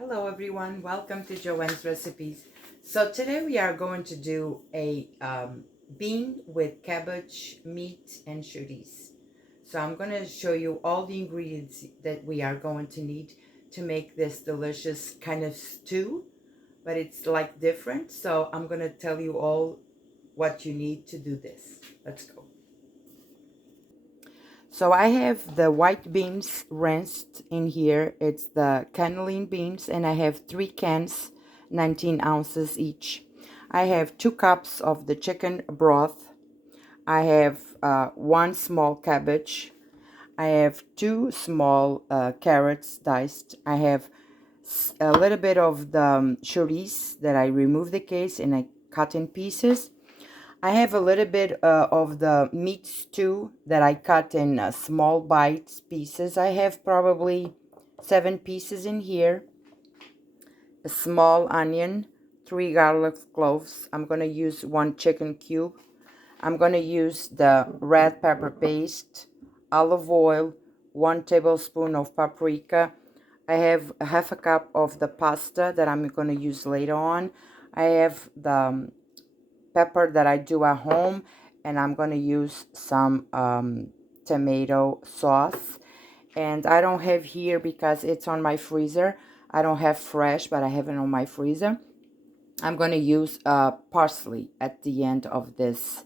Hello everyone, welcome to Joanne's Recipes. So today we are going to do a bean with cabbage, meat and chorizo. So I'm going to show you all the ingredients that we are going to need to make this delicious kind of stew, but it's like different. So I'm going to tell you all what you need to do this. Let's go. So I have the white beans rinsed in here. It's the cannellini beans, and I have 3 cans, 19 ounces each. I have 2 cups of the chicken broth. I have 1 small cabbage. I have 2 small carrots diced. I have a little bit of the chorizo that I removed the case and I cut in pieces. I have a little bit of the meat stew that I cut in small bites pieces. I have probably 7 pieces in here. A small onion, 3 garlic cloves. I'm going to use 1 chicken cube. I'm going to use the red pepper paste, olive oil, 1 tablespoon of paprika. I have half a cup of the pasta that I'm going to use later on. I have the pepper that I do at home, and I'm going to use some tomato sauce. And I don't have here because it's on my freezer. I don't have fresh, but I have it on my freezer. I'm going to use parsley at the end of this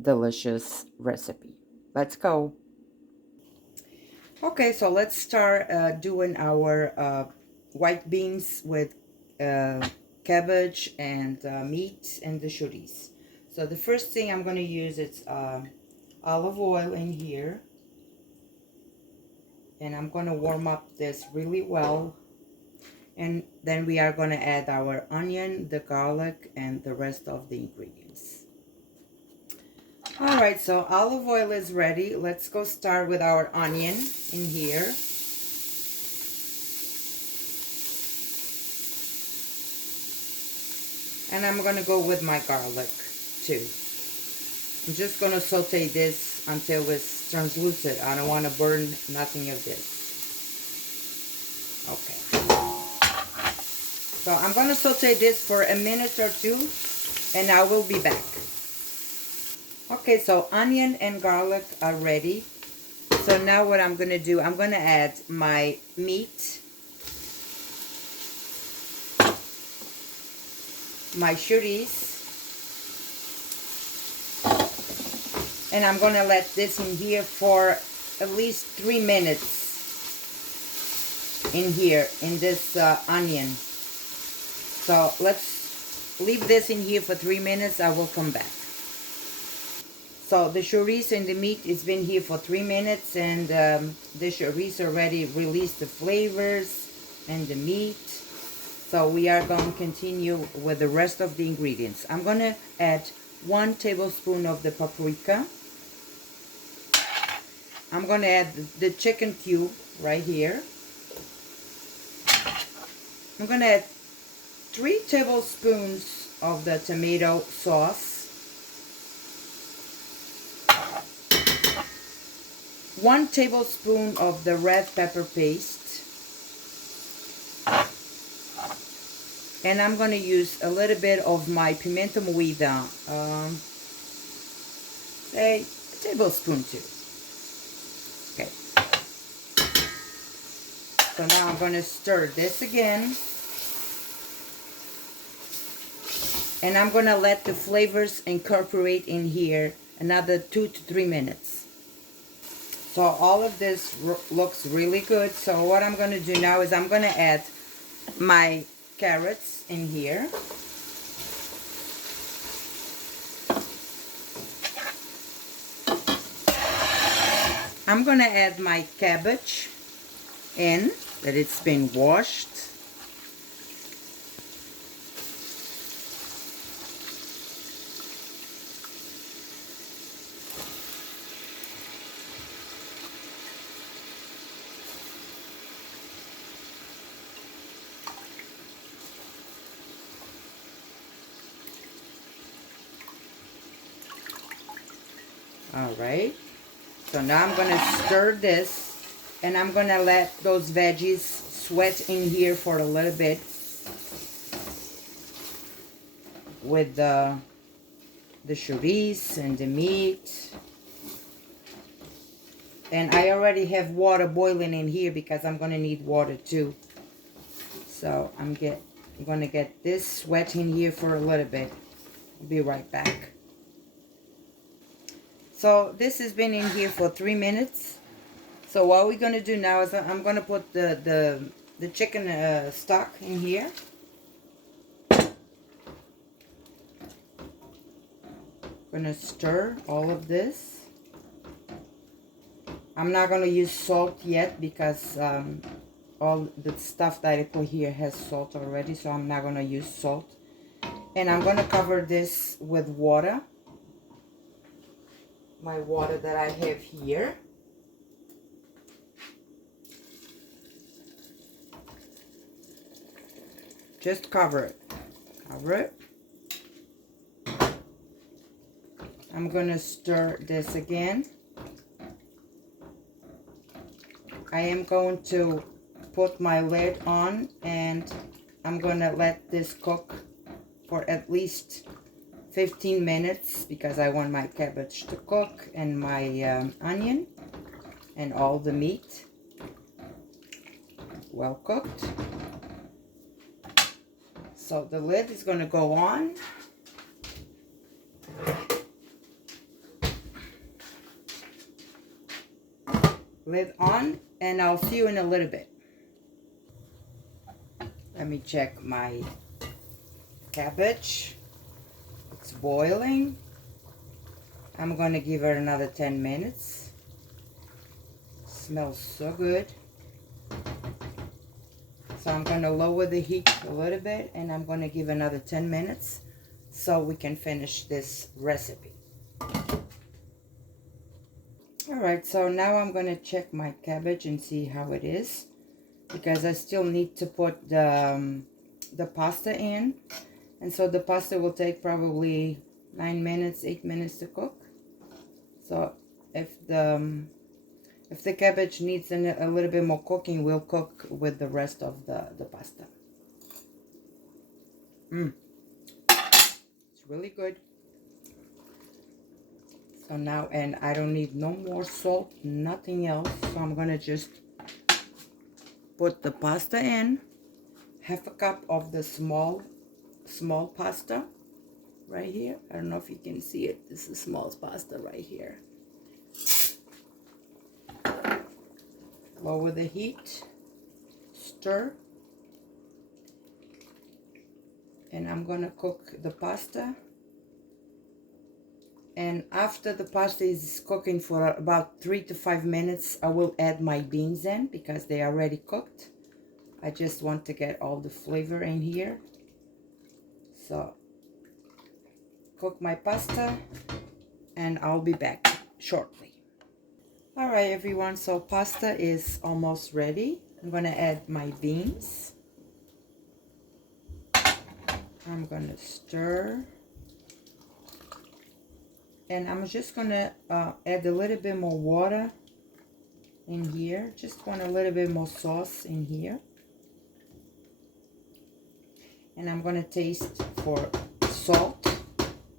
delicious recipe. Let's go. Okay, so let's start doing our white beans with cabbage and meat and the chorizo. So the first thing I'm going to use is olive oil in here. And I'm going to warm up this really well. And then we are going to add our onion, the garlic, and the rest of the ingredients. Alright, so olive oil is ready. Let's go start with our onion in here. And I'm going to go with my garlic too. I'm just going to saute this until it's translucent. I don't want to burn nothing of this. Okay. So I'm going to saute this for a minute or two, and I will be back. Okay, so onion and garlic are ready. So now what I'm going to do, I'm going to add my meat, my chorizo, and I'm going to let this in here for at least 3 minutes in here, in this onion. So let's leave this in here for 3 minutes. I will come back. So the chorizo and the meat has been here for 3 minutes, and the chorizo already released the flavors and the meat. So we are going to continue with the rest of the ingredients. I'm going to add 1 tablespoon of the paprika. I'm going to add the chicken cube right here. I'm going to add 3 tablespoons of the tomato sauce. 1 tablespoon of the red pepper paste. And I'm going to use a little bit of my pimenta moída. Say a tablespoon too. Okay. So now I'm going to stir this again. And I'm going to let the flavors incorporate in here another 2 to 3 minutes. So all of this looks really good. So what I'm going to do now is I'm going to add my carrots in here. I'm going to add my cabbage in, that it's been washed. Alright, so now I'm going to stir this, and I'm going to let those veggies sweat in here for a little bit with the chorizo and the meat. And I already have water boiling in here because I'm gonna need water too. So I'm gonna get this sweat in here for a little bit. I'll be right back. So this has been in here for 3 minutes. So what we're gonna do now is I'm gonna put the chicken stock in here. Gonna stir all of this. I'm not gonna use salt yet because all the stuff that I put here has salt already, so I'm not gonna use salt. And I'm gonna cover this with water. My water that I have here. Just cover it. Cover it. I'm gonna stir this again. I am going to put my lid on and I'm gonna let this cook for at least 15 minutes because I want my cabbage to cook and my onion and all the meat well cooked. So the lid is gonna go on. Lid on, and I'll see you in a little bit. Let me check my cabbage. It's boiling. I'm gonna give it another 10 minutes. Smells so good. So I'm gonna lower the heat a little bit and I'm gonna give another 10 minutes so we can finish this recipe. Alright, so now I'm gonna check my cabbage and see how it is, because I still need to put the pasta in, and so the pasta will take probably 9 minutes, 8 minutes to cook. So if the cabbage needs a little bit more cooking, we'll cook with the rest of the pasta. It's really good. So now, and I don't need no more salt, nothing else. So I'm gonna just put the pasta in. Half a cup of the small pasta right here. I don't know if you can see it. This is small pasta right here. Lower the heat. Stir. And I'm gonna cook the pasta. And after the pasta is cooking for about 3 to 5 minutes, I will add my beans in because they are already cooked. I just want to get all the flavor in here. So, cook my pasta and I'll be back shortly. Alright everyone, so pasta is almost ready. I'm going to add my beans. I'm going to stir. And I'm just going to add a little bit more water in here. Just want a little bit more sauce in here. And I'm going to taste for salt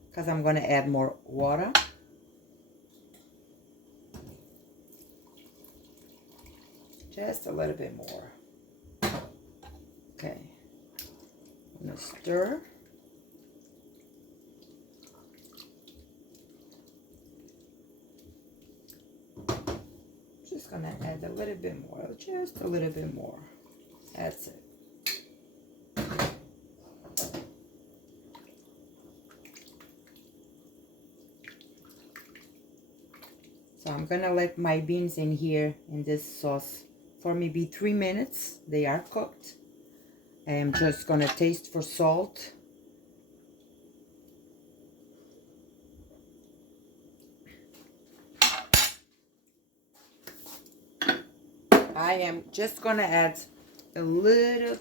because I'm going to add more water. Just a little bit more. Okay. I'm going to stir. Just gonna add a little bit more, just a little bit more. That's it. So I'm gonna let my beans in here in this sauce for maybe 3 minutes. They are cooked. I am just gonna taste for salt. I am just gonna add a little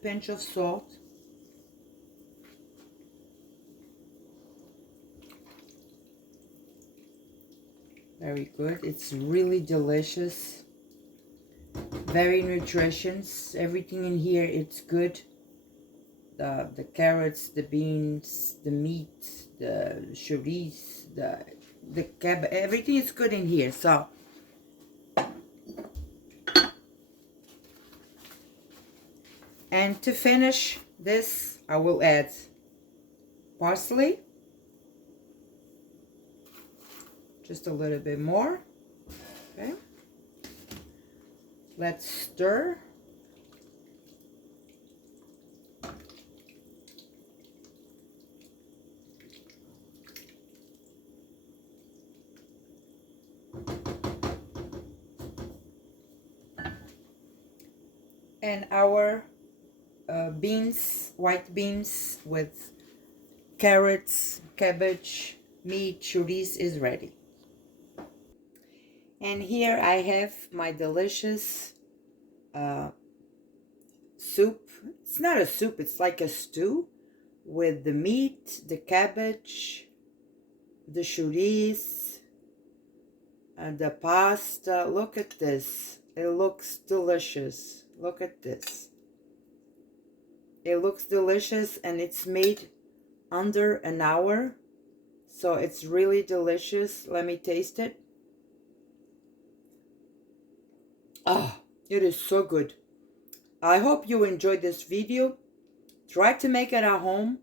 pinch of salt. Very good. It's really delicious. very nutritious. Everything in here, it's good. The carrots, the beans, the meat, the chorizo, the cabbage, everything is good in here. So and to finish this, I will add parsley, just a little bit more. Okay, let's stir. And our beans, white beans with carrots, cabbage, meat, chorizo is ready. And here I have my delicious soup. It's not a soup, it's like a stew with the meat, the cabbage, the chorizo, and the pasta. Look at this. It looks delicious. Look at this. It looks delicious, and it's made under an hour. So it's really delicious. Let me taste it. Oh, it is so good. I hope you enjoyed this video. Try to make it at home,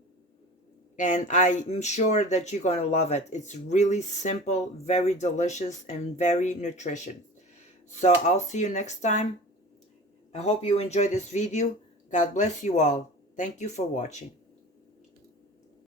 and I'm sure that you're going to love it. It's really simple, very delicious, and very nutritious. So I'll see you next time. I hope you enjoyed this video. God bless you all. Thank you for watching.